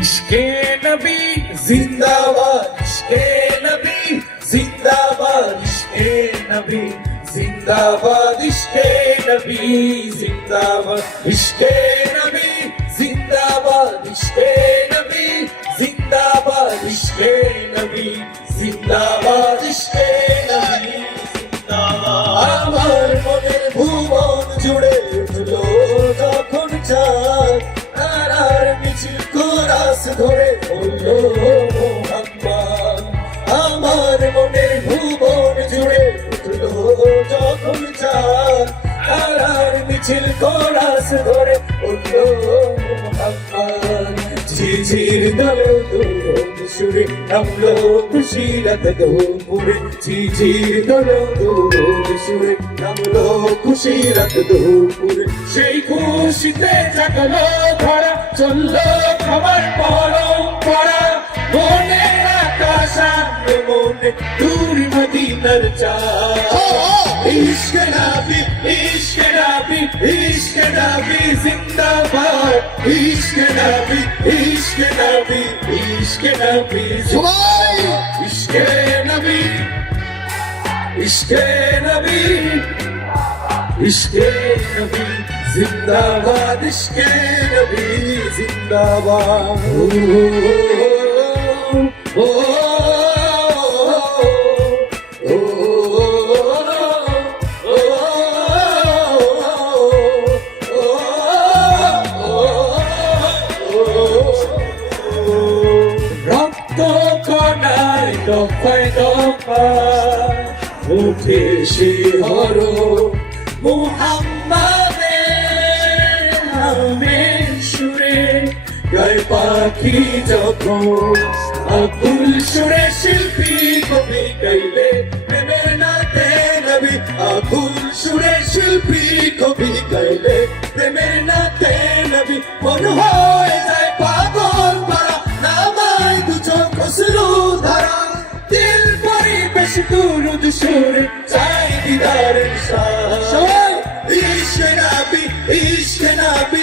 ইশকে নবী জিন্দাবাদ, ইশকে নবী জিন্দাবাদ, ইশকে নবী জিন্দাবাদ, ইশকে নবী জিন্দাবাদ, ইশকে নবী জিন্দাবাদ, ইশকে নবী জিন্দাবাদ, ইশকে নবী জিন্দাবাদ, ইশকে নবী আমার মনের ধরে আমার মনের ভুবন জুড়ে যখন মিছিল ধরে ঝিঝির দলে সুরে নামলো খুশিরাত দোপুরে ঝিঝির দলে সুরে নামলো সেই খুশিতে জাগলো চলল খাবার পরম্পরা মনে আকাশ আনবে মনে দূর মদিনার চা ইশক নবী ইশক নবী ইশক নবী জিন্দাবাদ ইশক নবী ইশক নবী ইশক নবী সবাই ইশক নবী ইশক নবী ইশক নবী জিন্দাবাদ ইশক নবী জিন্দাবাদ ও দফায় দফায় উঠে শিহর মুহাম্মাদের গায়ে পাখি যখন আকুল সুরে শিল্পী কবি গাইলে প্রেমের নাতে নবী আকুল সুরে শিল্পী কবি গাইলে প্রেমের নাতে নবী মন হয়ে যায় পাগল পারা নামায় দু চোখ ধারা। দিল পরিবেশ দুরুদ সুরে চাই দিদারের সবাই। ইশক নবী ইশক নবী